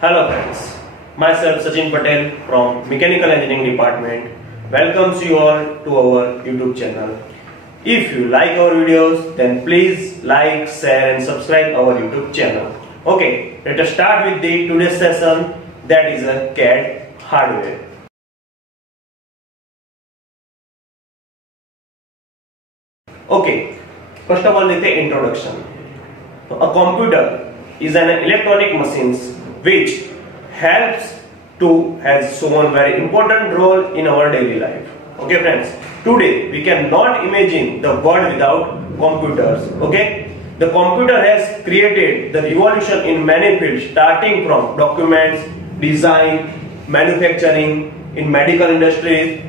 Hello friends, myself Sachin Patel from Mechanical Engineering Department welcomes you all to our YouTube channel. If you like our videos, then please like, share and subscribe our YouTube channel. Okay, let us start with the today's session, that is a CAD hardware. Okay, first of all देखते हैं introduction. A computer is an electronic machine which helps to has shown very important role in our daily life. Okay friends, today we cannot imagine the world without computers. Okay, the computer has created the revolution in many fields, starting from documents, design, manufacturing, in medical industries,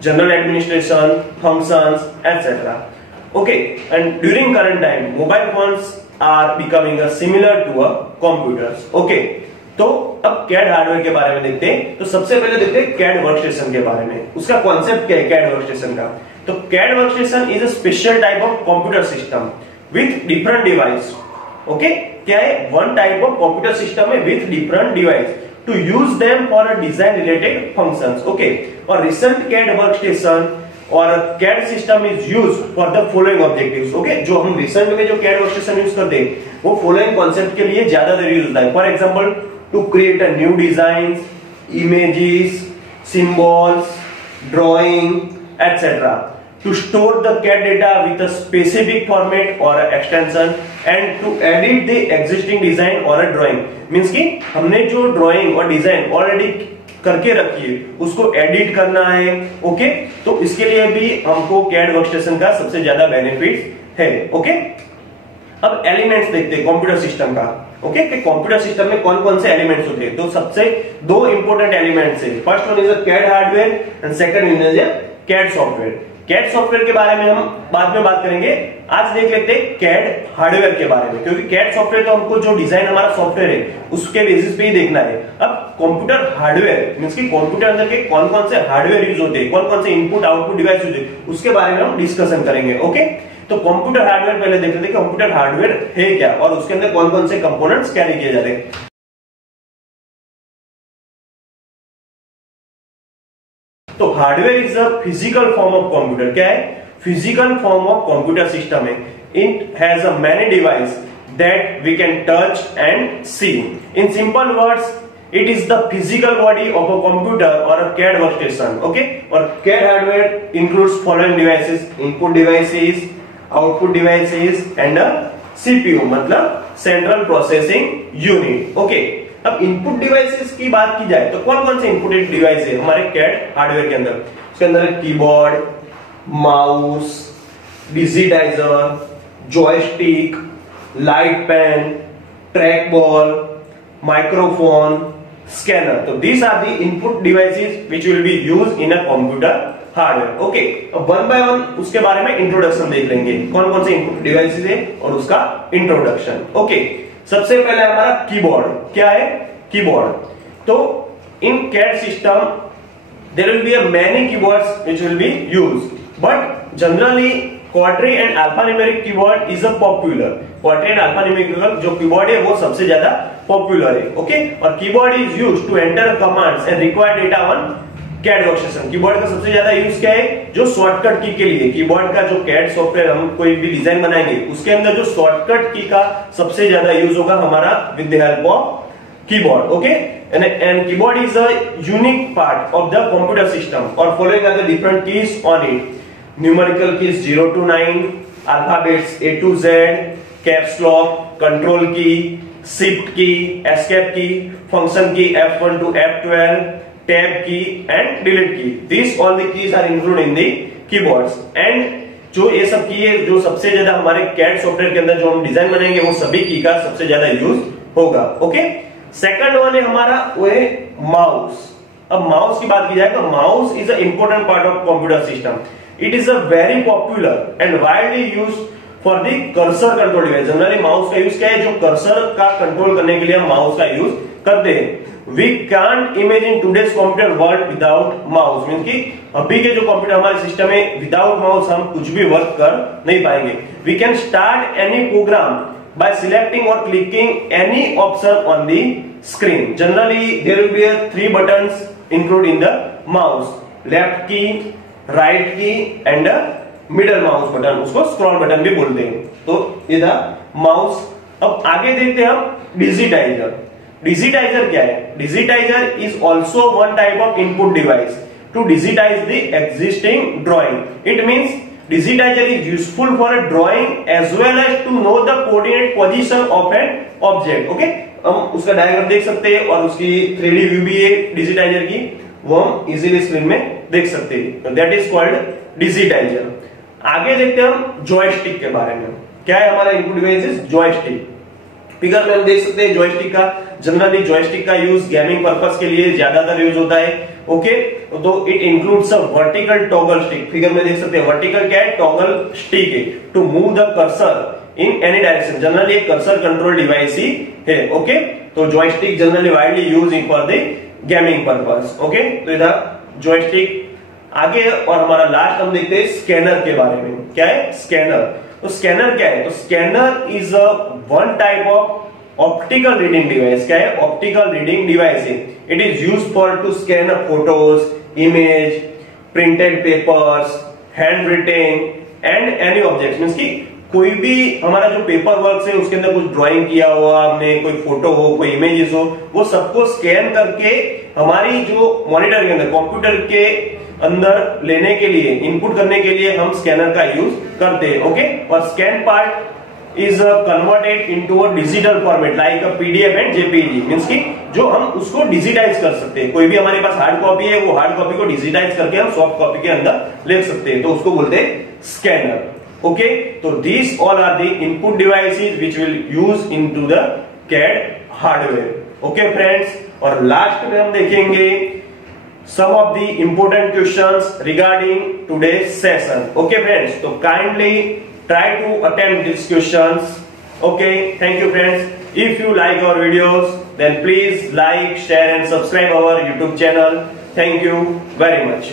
general administration, functions, etc. Okay, and during current time, mobile phones are becoming similar to a computers. Okay, तो अब CAD hardware के बारे में देखते हैं. तो सबसे पहले देखते हैं CAD वर्कस्टेशन के बारे में. उसका कॉन्सेप्ट क्या है CAD वर्कस्टेशन का? तो CAD workstation is a special type of computer system with different device. Okay, क्या है? One type of computer system है with different device to use them for design related functions. Okay, और recent CAD workstation और CAD system is use for the following objectives. Okay, जो हम recent में जो CAD workstation use करते हैं वो फॉलोइंग कॉन्सेप्ट के लिए ज्यादातर यूज होता है. For example, to create a new designs, images, symbols, drawing, etc. To store the CAD data with a specific format or extension and to edit the existing design or a drawing. Means कि हमने जो drawing और design already करके रखी है उसको edit करना है. ओके, तो इसके लिए भी हमको CAD वर्कस्टेशन का सबसे ज्यादा बेनिफिट है. ओके, अब एलिमेंट्स देखते हैं कंप्यूटर सिस्टम का. ओके, कि कंप्यूटर सिस्टम में कौन कौन से एलिमेंट्स होते हैं. तो सबसे दो इंपॉर्टेंट एलिमेंट्स है. First one is a CAD hardware and second one is a CAD software. CAD software के बारे में हम बाद में बात करेंगे. आज देख लेते हैं CAD हार्डवेयर के बारे में, क्योंकि CAD सॉफ्टवेयर तो हमको जो डिजाइन हमारा सॉफ्टवेयर है उसके बेसिस पे ही देखना है. अब कंप्यूटर हार्डवेयर मींस कि कंप्यूटर अंदर के कौन कौन से हार्डवेयर यूज होते हैं, कौन कौन से इनपुट आउटपुट डिवाइस यूज होते हैं, उसके बारे में हम डिस्कशन करेंगे. ओके, तो कंप्यूटर हार्डवेयर पहले देख लेते हैं. कंप्यूटर हार्डवेयर है क्या और उसके अंदर कौन कौन से कंपोनेंट्स कैरी किए जाते हैं. तो hardware is a physical form of computer. क्या है? Physical form of computer system है. It has a many device that we can touch and see. In simple words, it is the physical body of a computer or a CAD workstation. Okay, और CAD hardware includes following devices: input devices, output devices and a CPU, मतलब central processing unit. Okay, अब input devices की बात की जाए तो कौन कौन से इनपुट डिवाइस है हमारे CAD हार्डवेयर के अंदर. उसके अंदर keyboard, mouse, digitizer, joystick, light pen, track ball, microphone, scanner. So these are the input devices which will be used in a computer hardware. Okay, अब वन बाय वन उसके बारे में इंट्रोडक्शन देख लेंगे. कौन कौन से इनपुट डिवाइसेस है और उसका इंट्रोडक्शन. ओके, सबसे पहले हमारा कीबोर्ड. क्या है कीबोर्ड? तो इन CAD system there will be a many keyboards which will be used, but generally क्वाड्री and alphanumeric keyboard is a popular. क्वाड्री एंड अल्फान्यूमेरिक जो कीबोर्ड है वो सबसे ज्यादा पॉपुलर है. ओके, और keyboard is used to enter commands and require data on CAD workstation. Keyboard का सबसे ज्यादा यूज क्या है? जो शॉर्टकट की के लिए. कीबोर्ड का जो CAD सॉफ्टवेयर हम कोई भी डिजाइन बनाएंगे उसके अंदर जो शॉर्टकट की का सबसे ज्यादा यूज होगा हमारा with the help of keyboard. Okay, and keyboard is a unique part of the computer system or following are the different keys on it. Numerical keys 0 to 9, alphabets A to Z, caps lock, control key, shift key, escape key, function key F1 to F12, tab key and delete key. These all the keys are included in the keyboards. And जो ये सब की है जो सबसे ज्यादा हमारे CAD software के अंदर जो हम डिजाइन बनाएंगे वो सभी की का सबसे ज्यादा यूज होगा. ओके, सेकंड वन है हमारा वो है माउस. अब माउस की बात की जाए तो mouse is a important part of computer system. It is a very popular and widely used for the cursor control device. Generally mouse का यूज क्या है? जो कर्सर का कंट्रोल करने के लिए हम माउस का यूज करते हैं. We can't imagine today's computer world without mouse. Means कि अभी के जो कंप्यूटर हमारे सिस्टम है विदाउट माउस हम कुछ भी वर्क कर नहीं पाएंगे. We can start any program by selecting or clicking any option on the screen. Generally there will be 3 buttons included in the mouse: left key, right key and middle mouse button, उसको scroll button भी बोलते हैं। तो ये था mouse. अब आगे देखते हैं हम डिजिटाइजर। डिजिटाइजर क्या है? Digitizer is also one type of input device to digitize the existing drawing. It means digitizer is useful for a drawing as well as to know the coordinate position of an object. Okay, हम उसका diagram देख सकते हैं और उसकी 3D view भी है digitiser की, वो हम इजीली स्क्रीन में देख सकते हैं। That is called digitiser. आगे देखते हैं हम जॉयस्टिक के बारे में। क्या है हमारा इनपुट डिवाइस? जॉयस्टिक। फिगर में हम देख सकते हैं जॉयस्टिक का, जनरली जॉयस्टिक का यूज गेमिंग पर्पस के लिए ज्यादातर यूज होता है। ओके, तो it includes a vertical toggle stick. Figure में देख सकते हैं वर्टिकल क्या है? टॉगल स्टिक है to move the cursor in any direction. Generally एक कर्सर कंट्रोल डिवाइस ही है। ओके, तो joystick generally widely use for the gaming purpose. Okay, तो इधर जॉयस्टिक। आगे और हमारा लास्ट हम देखते हैं स्कैनर के बारे में। क्या है स्कैनर? तो स्कैनर क्या है? तो scanner is a one type of optical reading device. क्या है? ऑप्टिकल रीडिंग डिवाइस है। It is used for to scan photos, image, printed papers, hand written and any object. Means की कोई भी हमारा जो पेपर वर्क है उसके अंदर कुछ ड्राइंग किया हुआ हमने, कोई फोटो हो, कोई इमेजेस हो, वो सबको स्कैन करके हमारी जो मॉनिटर के अंदर, कंप्यूटर के अंदर लेने के लिए, इनपुट करने के लिए हम स्कैनर का यूज करते हैं। ओके, और scan part is converted into a digital format like a PDF and JPG। Means की जो हम उसको डिजिटाइज कर सकते हैं। कोई भी हमारे पास हार्ड कॉपी है, वो हार्ड कॉपी को डिजिटाइज करके हम सॉफ्ट कॉपी के अंदर ले सकते हैं, तो उसको बोलते हैं स्कैनर। ओके, तो this all are the input devices which will use into the CAD hardware. Okay friends, और लास्ट में हम देखेंगे some of the important questions regarding today's session. Okay friends, so kindly try to attempt these questions. Okay, thank you friends. If you like our videos, then please like, share and subscribe our YouTube channel. Thank you very much.